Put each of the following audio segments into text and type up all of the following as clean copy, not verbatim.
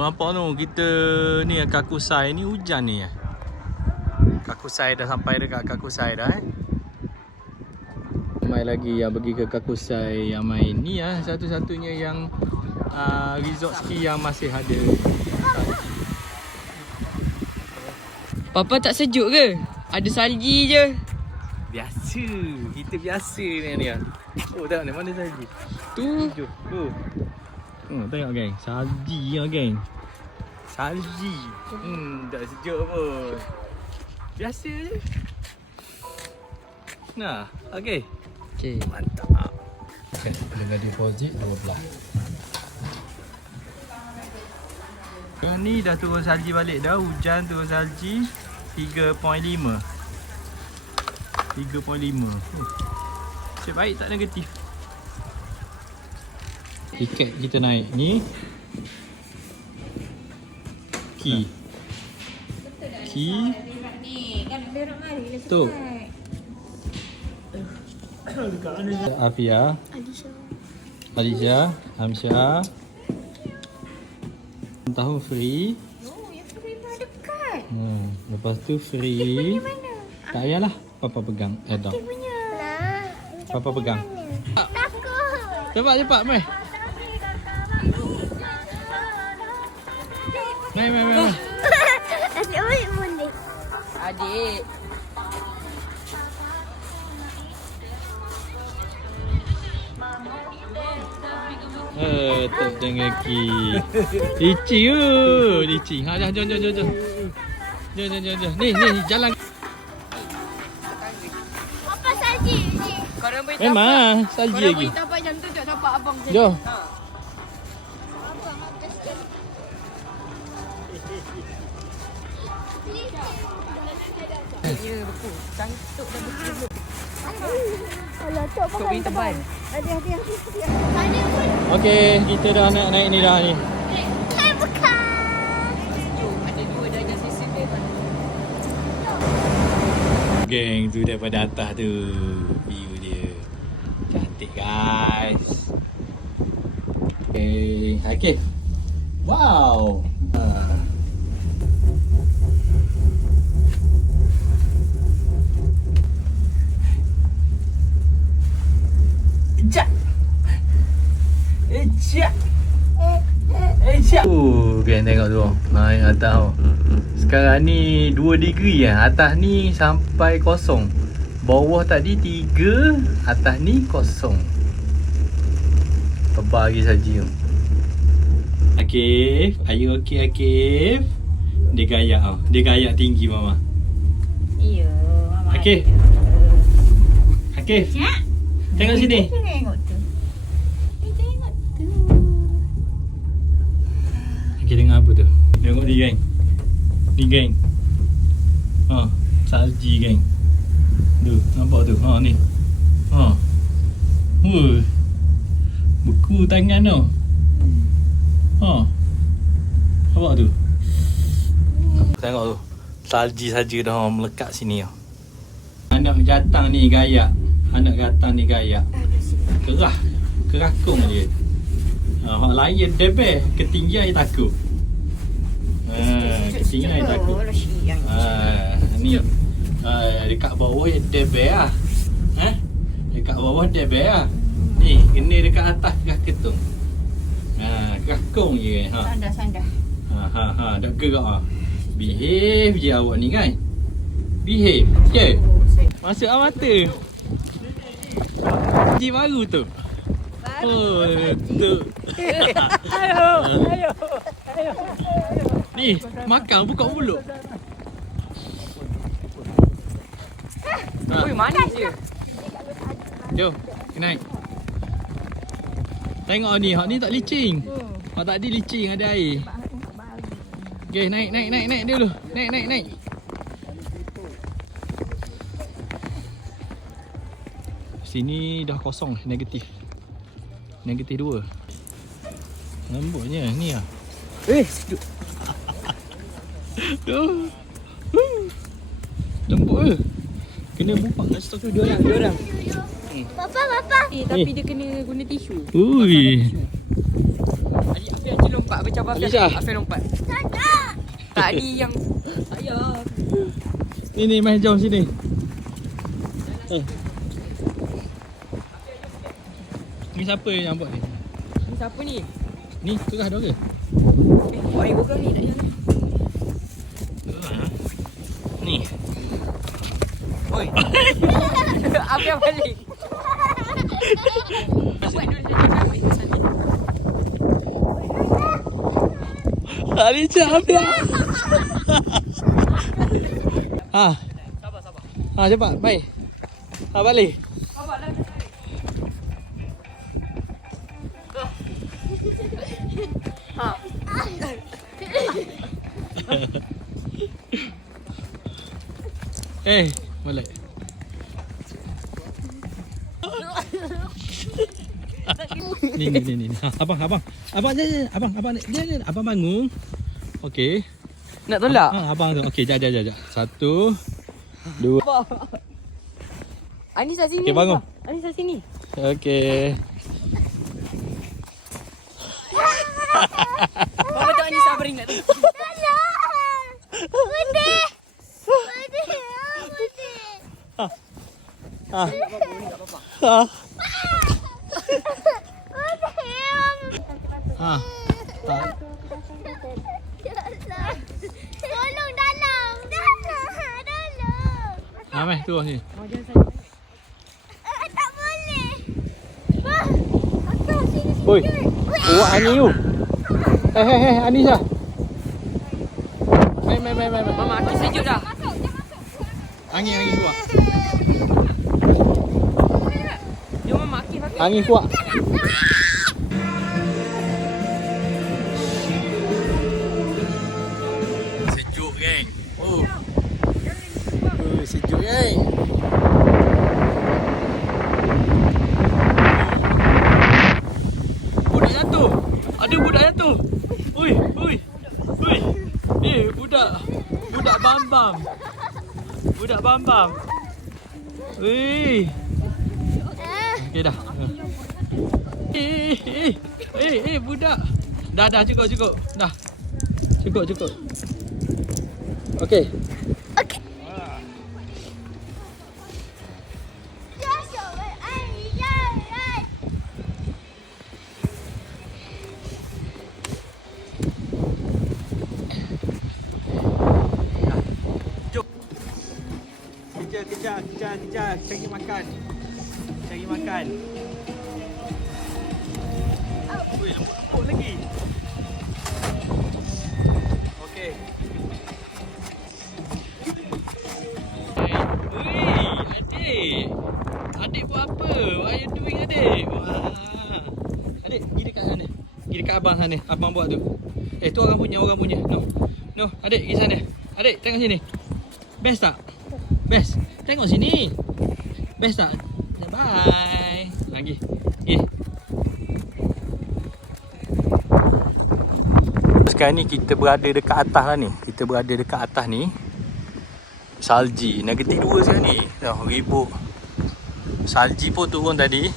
nampak tu kita ni Kakusai ni hujan ni. Kakusai dah sampai dekat Kakusai dah Ramai lagi yang pergi ke Kakusai yang main ni satu-satunya yang resort ski yang masih ada. Papa tak sejuk ke? Ada salji je. Biasa, kita biasa ni. Oh tengok ni, mana salji? Tu. Tengok geng, salji geng. Salji. Tak sejuk pun. Biasa je. Nah, okey. Okey. Mantap. Okay, dengan deposit 12. Sekarang ni dah turun salji balik dah. Hujan turun salji 3.5. 3.5. Nasib baik tak negatif. Tiket kita naik ni Key. Tu Afia, Alisha, Hamsyah. Tahun free. Yang free pun dekat. Lepas tu free. Tak payahlah, Papa pegang. Dah. Papa pegang. Takut. Cepat, mai. Mai. Asyik ambil boleh. Adik. Tak jangan ki. Licin ke? Licin. Dah, jom. Jom. Ni, jalan. Apa salji ni? Korang boleh Memang salji Korang lagi. boleh tapak jam tu tak tapak abang je. Jom. Ya, betul. Cantik dah betul. Alah, tok Tok beri tebal. Hati. Ada pun. Okey, kita dah nak naik ni dah ni. Saya bukan. Ada dua darjah sisi dia. Geng tu daripada atas tu. View dia. Cantik guys. Okey. Wow. Geng tengok tu. Naik atas tu. Sekarang ni 2 degree Atas ni sampai kosong. Bawah tadi 3, atas ni kosong. Tebal lagi saja tu. Akif, are you okay Akif? Dia gayak tau. Dia gayak tinggi mama. Ya, mama. Akif. Tengok sini. Tengok tu. Tengok tu. Akif dengar apa tu? Tengok ni geng. Ni geng. Salji geng. Tu, nampak tu. Ni. Beku tangan tau. Nampak tu. Tengok tu. Salji saja dah melekat sini tau. Anak jatang ni gayak. Kerakung dia. Hak lain debel, ketinggian dia takut. Ketinggian dia takut. Ni dekat bawah dia debel lah. Dekat bawah debel lah. Ni kena dekat atas keras ketung. Kerakung je kan. Sandar. Tak gerak ah. Behave je awak ni kan. Behave je. Masuk mata. Ji baru tu. Tu. Ayo. Ni, makan buka mulut. Oi, manis je. Jom, naik. Tengok ni, hak ni tak licin. Hak tadi licin ada air. Okey, naik dulu. Naik. Sini dah kosong, negatif 2. Lembutnya ni ah. Sejuk. Tu. Lembut ke? Kena buka kat situ dua orang. Papa. Tapi dia kena guna tisu. Ui. Adik Afiah celong lompat macam apa? Alisha. Afif lompat. Tadi yang ayah. Ni main jauh sini. Ni siapa yang buat ni? Ni siapa ni? Ni tengah ada ke? Air bukan ni tak jalan. Ni. Oi. Afif balik. Buat dulu saja. Alisha Afif. Sabar. Cepat, baik. Balik. Sabarlah. Balik. Ni. Abang. Abang je. Abang bangun. Okey. Nak tolak? Abang tu. Okey, jap. 1, 2. Anissa sini. Okey, bangun. Anissa sini. Okey. Bapa tu Anissa beringat tu. Putih. Tolong dalam. Meh turun sini. Oh, jangan saja. Tak boleh. Atas sini. Oi. Kuat ni you. Anissa. Main. Mama aku sejuk dah. Angin kuat. Jom mama Akif. Angin kuat. Sejuk geng. Sejuk geng. Budak jatuh. Ada budak jatuh. Oi. Budak bam-bam. Wih. Okey dah. Budak. Dah cukup. Dah. Cukup. Okey. Kejar. Cari makan. Ui, lembut lagi. Okey. Adik buat apa? What are you doing, adik? Wah. Adik, pergi dekat sana. Pergi dekat abang sana. Abang buat tu. Tu orang punya. No, adik pergi sana. Adik, tengok sini. Best tak? Best. Tengok sini. Best tak? Bye. Lagi. Sekarang ni kita berada dekat atas lah ni. Salji. Negatif 2 sekarang ni. Dah ribut. Salji pun turun tadi.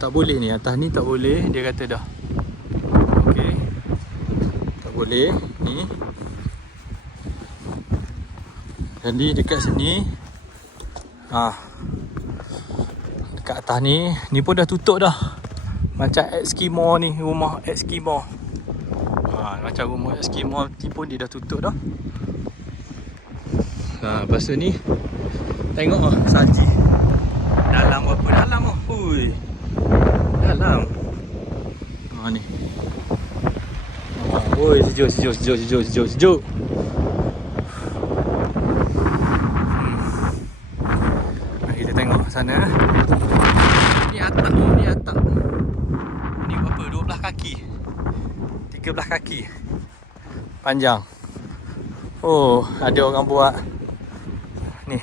Tak boleh ni. Atas ni tak boleh. Dia kata dah. Okey. Tak boleh. Ni. Jadi dekat sini. Dekat atas ni. Ni pun dah tutup dah. Macam Eskimo ni. Rumah Eskimo. Macam rumah Eskimo ni pun dia dah tutup dah. Lepas tu ni. Tengok salji. Dalam berapa dalam oh. Hui. Dalam. Ni. Oi, sejuk. Kita tengok sana. Ni atap. Ni berapa? 12 kaki. 13 kaki. Panjang. Oh, ada orang buat ni.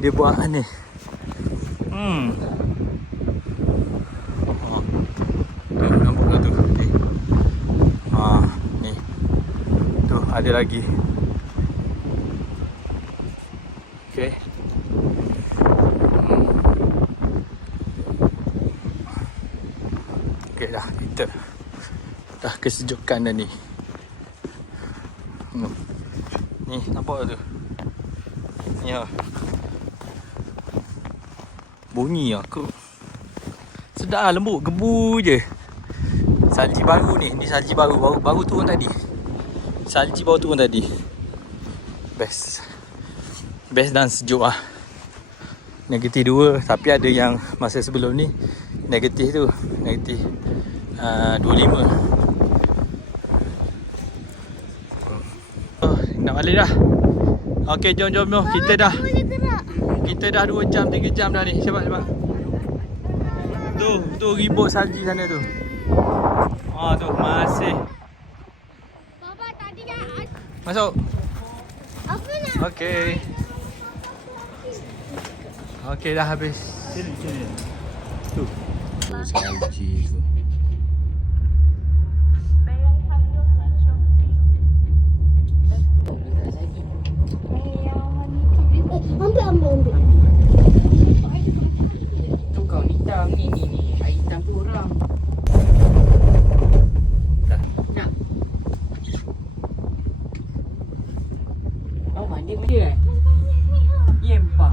Dia buat ni. Nampak tu. Ni. Tu ada lagi. Okey. Okey dah, kita dah kesejukan dah ni. Ni nampak tu. Ni lah. Bunyi aku. Sedap lah, lembut, gebu je. Salji baru ni, salji baru turun tadi. Salji baru turun tadi. Best dan sejuk lah. Negatif 2, tapi ada yang masa sebelum ni negatif tu, negatif 25. Nak balik dah. Okey, jom. Kita dah Boleh gerak. Kita dah 2 jam, 3 jam dah ni. Cepat. Tu ribut salji sana tu. Tu masih. Bapa tadi dah. Masuk. Apa nak? Okey dah habis. Sini. Tu salji tu. Ambil. Tu kau hitam ni. Air hitam tu orang. Dah. Nak. Oh, mandi dia. Yempa.